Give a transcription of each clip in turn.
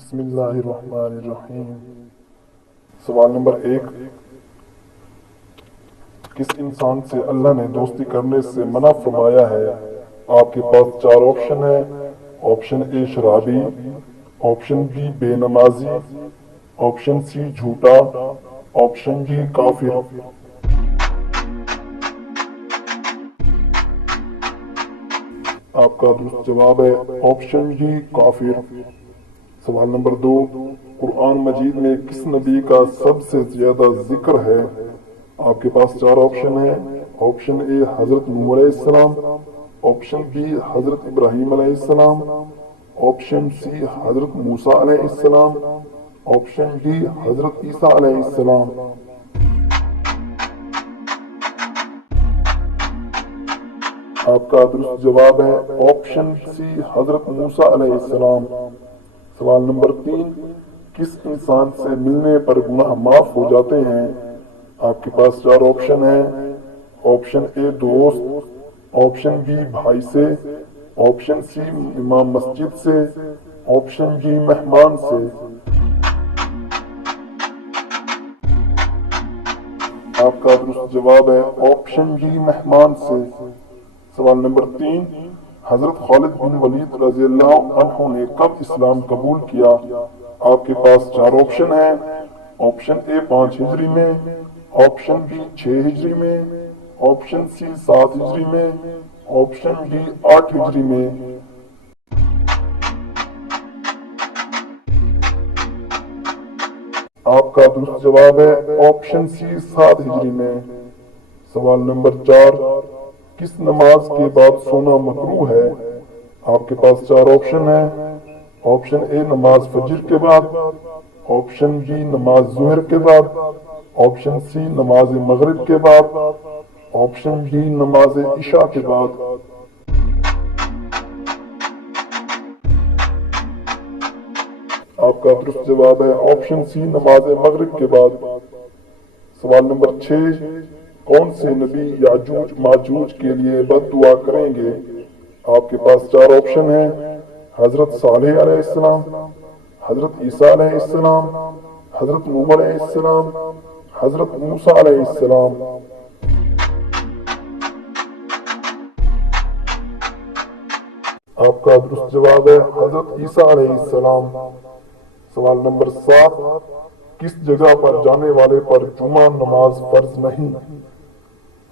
بسم اللہ الرحمن الرحیم۔ سوال نمبر 1، کس انسان سے اللہ نے دوستی کرنے سے منع فرمایا ہے؟ آپ کے پاس 4 آپشن ہیں۔ آپشن اے شرابی، آپشن بی بے نمازی، آپشن سی جھوٹا، آپشن ڈی کافر۔ آپ کا درست جواب ہے آپشن ڈی کافر۔ سوال نمبر 2، قرآن مجید میں کس نبی کا سب سے زیادہ ذکر ہے؟ آپ کے پاس 4 آپشن ہیں۔ آپشن اے حضرت نوح علیہ السلام، آپشن بی حضرت ابراہیم علیہ السلام، آپشن سی حضرت موسیٰ علیہ السلام، آپشن ڈی حضرت عیسیٰ علیہ السلام۔ آپ کا درست جواب ہے آپشن سی حضرت موسیٰ علیہ السلام۔ سوال نمبر 3، کس انسان سے ملنے پر گناہ معاف ہو جاتے ہیں؟ آپ کے پاس 4 آپشن ہیں۔ آپشن اے دوست، آپشن بی بھائی سے، آپشن سی امام مسجد سے، آپشن ڈی مہمان سے۔ آپ کا درست جواب ہے آپشن ڈی مہمان سے۔ سوال نمبر 3، حضرت خالد بن ولید رضی اللہ عنہ نے کب اسلام قبول کیا؟ آپ کے پاس 4 آپشن ہیں۔ آپشن اے 5 ہجری میں، آپشن بی 6 ہجری میں، آپشن سی 7 ہجری میں، آپشن ڈی 8 ہجری میں۔ آپ کا درست جواب ہے آپشن سی 7 ہجری میں۔ سوال نمبر 4، کس نماز کے بعد سونا مکروہ ہے؟ آپ کے پاس 4 آپشن ہیں۔ آپشن اے نماز فجر کے بعد، آپشن بی نماز ظہر کے بعد، آپشن سی نماز مغرب کے بعد، آپشن ڈی نماز عشاء کے بعد۔ آپ کا درست جواب ہے آپشن سی نماز مغرب کے بعد۔ سوال نمبر 6، کون سے نبی یاجوج ماجوج کے لیے بد دعا کریں گے؟ آپ کے پاس 4 آپشن ہیں۔ حضرت صالح علیہ السلام، حضرت عیسیٰ علیہ السلام، حضرت نوح علیہ السلام، حضرت موسیٰ علیہ السلام۔ آپ کا درست جواب ہے حضرت عیسیٰ علیہ السلام۔ سوال نمبر 7، کس جگہ پر جانے والے پر جمعہ نماز فرض نہیں؟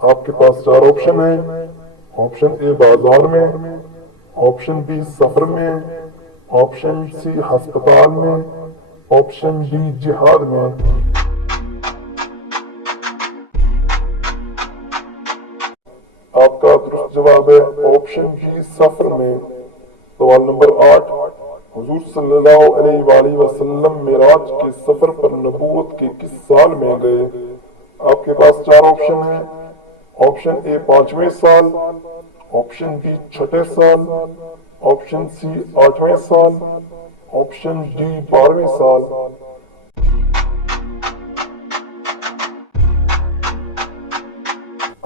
آپ کے پاس 4 آپشن ہیں۔ آپشن اے بازار میں، آپشن بی سفر میں، آپشن سی ہسپتال میں، آپشن ڈی جہاد میں۔ آپ کا درست جواب ہے آپشن بی سفر میں۔ سوال نمبر 8، حضور صلی اللہ علیہ وآلہ وسلم معراج کے سفر پر نبوت کے کس سال میں گئے؟ آپ کے پاس 4 آپشن ہیں۔ آپشن اے 5ویں سال، آپشن بی 6 سال، آپشن سی 8ویں سال، آپشن ڈی 12ویں سال۔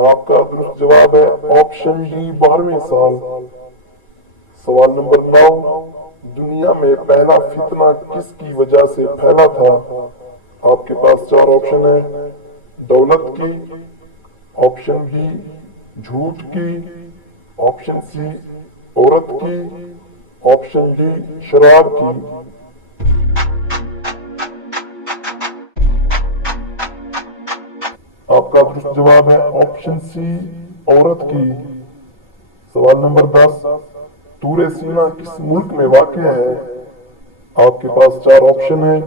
آپ کا درست جواب ہے آپشن ڈی 12ویں سال۔ سوال نمبر 9، دنیا میں پہلا فتنہ کس کی وجہ سے پھیلا تھا؟ آپ کے پاس 4 آپشن ہیں۔ دولت کی، آپشن بی جھوٹ کی، آپشن سی عورت کی، آپشن ڈی شراب کی۔ آپ کا درست جواب ہے آپشن سی عورت کی۔ سوال نمبر 10، طور سینا کس ملک میں واقع ہے؟ آپ کے پاس 4 آپشن ہیں۔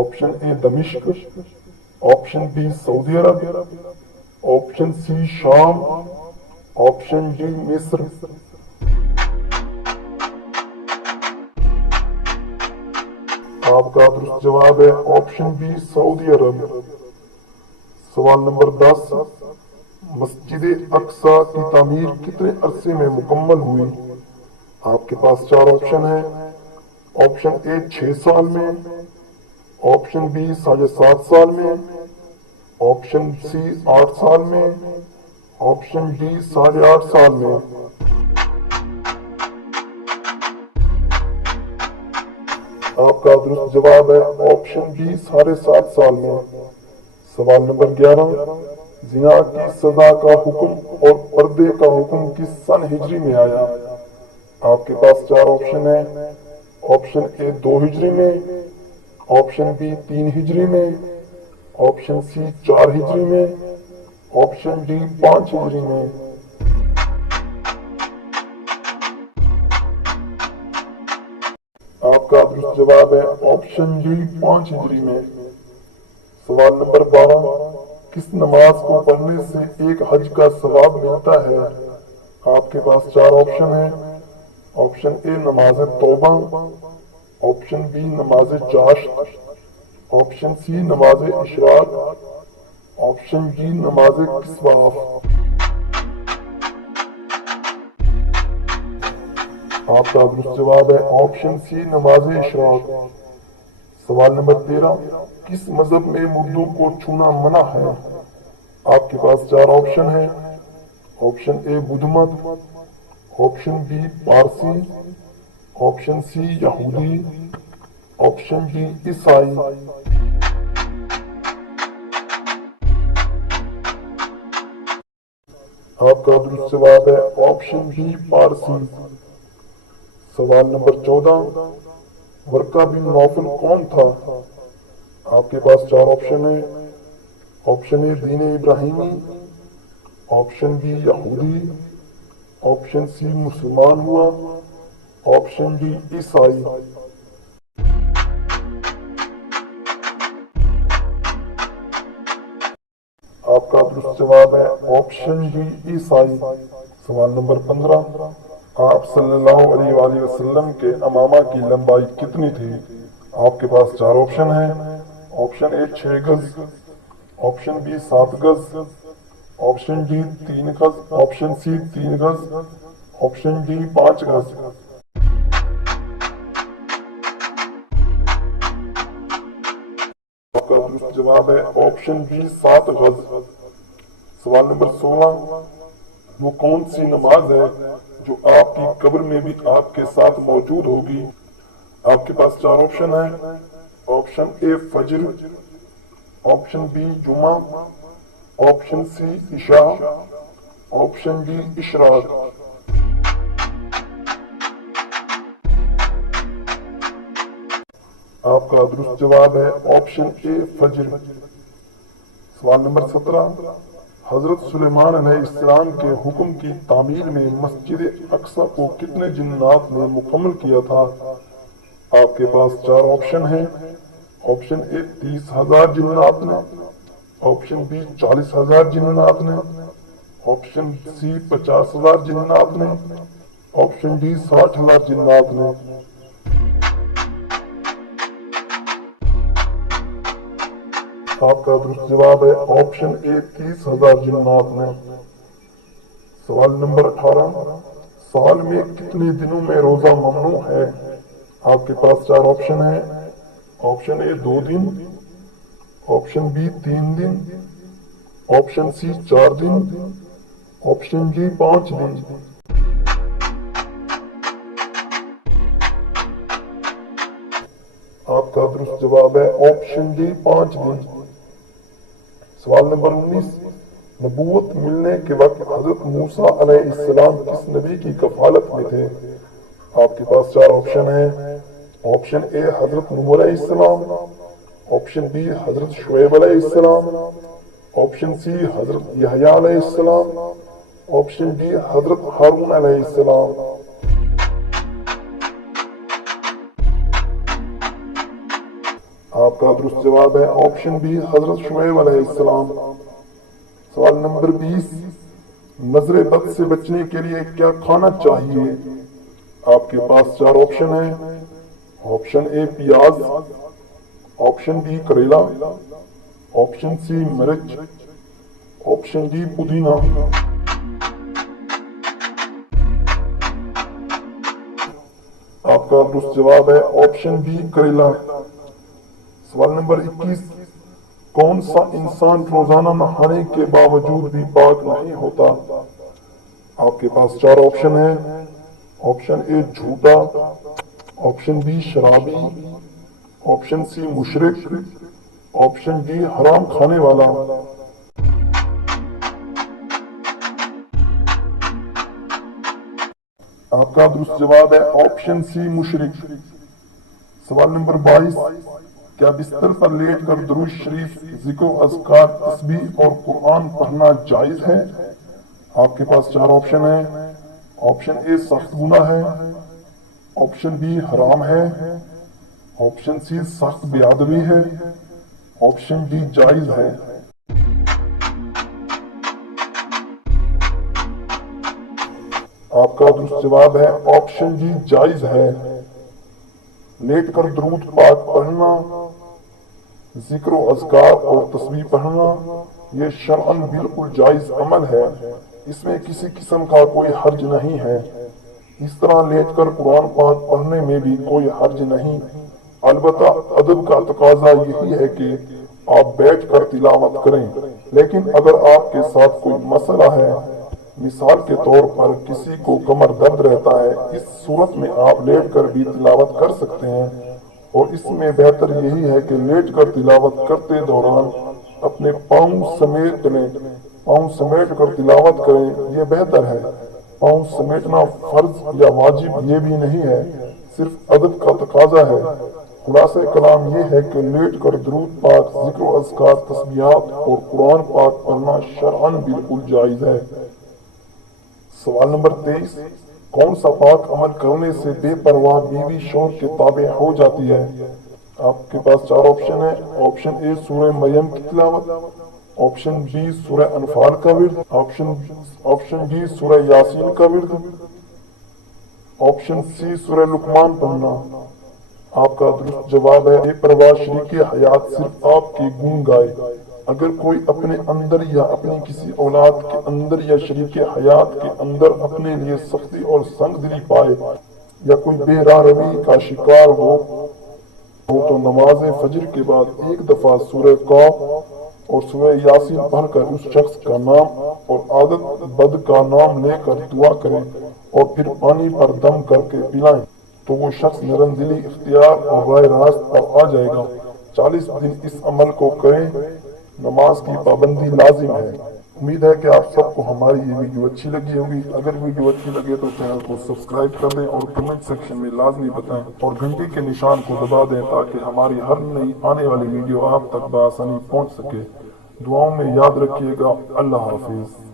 آپشن اے دمشق، آپشن بی سعودی عرب، آپشن سی شام، آپشن ڈی مصر۔ آپ کا درست جواب ہے آپشن بی سعودی عرب۔ سوال نمبر 10، مسجد اقصی کی تعمیر کتنے عرصے میں مکمل ہوئی؟ آپ کے پاس 4 آپشن ہیں۔ آپشن اے 6 سال میں، آپشن بی 7.5 سال میں، آپشن سی 8 سال میں، آپشن ڈی 8.5 سال میں۔ آپ کا درست جواب ہے آپشن بی 7.5 سال میں۔ سوال نمبر 11، زنا کی سزا کا حکم اور پردے کا حکم کس سن ہجری میں آیا؟ آپ کے پاس 4 آپشن ہیں۔ آپشن اے 2 ہجری میں، آپشن بی 3 ہجری میں، آپشن سی 4 ہجری میں، آپشن ڈی 5 ہجری میں۔ آپ کا درست جواب ہے آپشن ڈی 5 ہجری میں۔ سوال نمبر 12، کس نماز کو پڑھنے سے ایک حج کا ثواب ملتا ہے؟ آپ کے پاس 4 آپشن ہیں۔ آپشن اے نماز توبہ، آپشن بی نماز چاشت، آپشن سی نماز اشراق، آپشن ڈی نماز کسواف۔ آپ کا درست جواب ہے آپشن سی نماز اشراق۔ سوال نمبر 13، کس مذہب میں مردوں کو چھونا منع ہے؟ آپ کے پاس 4 آپشن ہیں۔ آپشن اے بدھ مت، آپشن بی پارسی، آپشن سی یہودی، آپشن ڈی عیسائی۔ آپ کا درست جواب ہے آپشن بی پارسی۔ سوال نمبر 14، ورقہ بن نوفل کون تھا؟ آپ کے پاس 4 آپشن ہیں۔ آپشن اے دین ابراہیمی، آپشن بی یہودی، آپشن سی مسلمان ہوا، آپشن ڈی عیسائی۔ آپ کا درست جواب ہے آپشن ڈی عیسائی۔ سوال نمبر 15، آپ صلی اللہ علیہ وآلہ وسلم کے امامہ کی لمبائی کتنی تھی؟ آپ کے پاس 4 آپشن ہیں۔ آپشن اے 6 گز، آپشن بی 7 گز، آپشن ڈی 3 گز، آپشن سی 3 گز، آپشن ڈی 5 گز۔ آپ کا درست جواب ہے آپشن بی 7 گز۔ سوال نمبر 16، وہ کون سی نماز ہے جو آپ کی قبر میں بھی آپ کے ساتھ موجود ہوگی؟ آپ کے پاس 4 آپشن ہیں۔ آپشن اے فجر، آپشن بی جمعہ، آپشن سی عشاء، آپشن ڈی اشراق۔ آپ کا درست جواب ہے آپشن اے فجر۔ سوال نمبر 17، حضرت سلیمان علیہ السلام کے حکم کی تعمیل میں مسجد اقصی کو کتنے جنات نے مکمل کیا تھا؟ آپ کے پاس 4 آپشن ہیں۔ آپشن اے 30,000 جنات نے، آپشن بی 40,000 جنات نے، آپشن سی 50,000 جنات نے، آپشن ڈی 60,000 جنات نے۔ آپ کا درست جواب ہے آپشن اے 30,000 جنات نے۔ سوال نمبر 18، سال میں کتنے دنوں میں روزہ ممنوع ہے؟ آپ کے پاس 4 آپشن ہیں۔ آپشن اے 2 دن، آپشن بی 3 دن، آپشن سی 4 دن، آپشن ڈی 5 دن۔ آپ کا درست جواب ہے آپشن ڈی 5 دن۔ سوال نمبر 19، نبوت ملنے کے وقت حضرت موسیٰ علیہ السلام کس نبی کی کفالت میں تھے؟ آپ کے پاس 4 آپشن ہیں۔ آپشن اے حضرت نوح علیہ السلام، آپشن بی حضرت شعیب علیہ السلام، آپشن سی حضرت یحییٰ علیہ السلام، آپشن ڈی حضرت ہارون علیہ السلام۔ آپ کا درست جواب ہے آپشن بی حضرت شعیب علیہ السلام۔ سوال نمبر 20، نظر بد سے بچنے کے لیے کیا کھانا چاہیے؟ آپ کے پاس 4 آپشن ہیں۔ آپشن اے پیاز، آپشن بی کریلا، آپشن سی مرچ، آپشن ڈی پودینہ۔ آپ کا درست جواب ہے آپشن بی کریلا۔ سوال نمبر 21، کون سا انسان روزانہ نہانے کے باوجود بھی پاک نہیں ہوتا؟ آپ کے پاس 4 آپشن ہیں۔ آپشن اے جھوٹا، آپشن بی شرابی، آپشن سی مشرک، آپشن ڈی حرام کھانے والا۔ آپ کا درست جواب ہے آپشن سی مشرک۔ سوال نمبر 22، کیا بستر پر لیٹ کر درود شریف، ذکر و اذکار، تسبیح اور قرآن پڑھنا جائز ہے؟ آپ کے پاس 4 آپشن ہیں۔ آپشن اے سخت گناہ ہے، آپشن بی حرام ہے، آپشن سی سخت بے ادبی ہے، آپشن ڈی جائز ہے۔ آپ کا درست جواب ہے آپشن ڈی جائز ہے۔ لیٹ کر درود پاک پڑھنا، ذکر و اذکار اور تسبیح پڑھنا یہ شرعاً بالکل جائز عمل ہے، اس میں کسی قسم کا کوئی حرج نہیں ہے۔ اس طرح لیٹ کر قرآن پاک پڑھنے میں بھی کوئی حرج نہیں، البتہ ادب کا تقاضا یہی ہے کہ آپ بیٹھ کر تلاوت کریں، لیکن اگر آپ کے ساتھ کوئی مسئلہ ہے، مثال کے طور پر کسی کو کمر درد رہتا ہے، اس صورت میں آپ لیٹ کر بھی تلاوت کر سکتے ہیں، اور اس میں بہتر یہی ہے کہ لیٹ کر تلاوت کرتے دوران اپنے پاؤں سمیٹ لیں، پاؤں سمیٹ کر تلاوت کریں، یہ بہتر ہے۔ پاؤں سمیٹنا فرض یا واجب یہ بھی نہیں ہے، صرف ادب کا تقاضا ہے۔ خلاصہ کلام یہ ہے کہ لیٹ کر درود پاک، ذکر و اذکار، تسبیحات اور قرآن پاک پڑھنا شرعاً بالکل جائز ہے۔ سوال نمبر 23، کون سا پاک عمل کرنے سے بے پرواہ بیوی شوہر کے تابع ہو جاتی ہے؟ آپ کے پاس 4 آپشن ہیں۔ آپشن اے سورہ مریم کی تلاوت، آپشن بی سورہ انفال کا ورد، آپشن ڈی سورہ یاسین کا ورد، آپشن سی سورہ لقمان پڑھنا۔ آپ کا درست جواب ہے بے پرواہ شریک حیات صرف آپ کے گن گائے۔ اگر کوئی اپنے اندر یا اپنی کسی اولاد کے اندر یا شریک حیات کے اندر اپنے لیے سختی اور سنگ دلی پائے یا کوئی بے راہ روی کا شکار ہو تو نماز فجر کے بعد ایک دفعہ سورہ قاف اور سورہ یاسین پڑھ کر اس شخص کا نام اور عادت بد کا نام لے کر دعا کریں اور پھر پانی پر دم کر کے پلائیں تو وہ شخص نرم دلی اختیار اور راہ راست پر آ جائے گا۔ 40 دن اس عمل کو کریں، نماز کی پابندی لازم ہے۔ امید ہے کہ آپ سب کو ہماری یہ ویڈیو اچھی لگی ہوگی۔ اگر ویڈیو اچھی لگے تو چینل کو سبسکرائب کر دیں اور کمنٹ سیکشن میں لازمی بتائیں اور گھنٹی کے نشان کو دبا دیں تاکہ ہماری ہر نئی آنے والی ویڈیو آپ تک بآسانی پہنچ سکے۔ دعاؤں میں یاد رکھیے گا۔ اللہ حافظ۔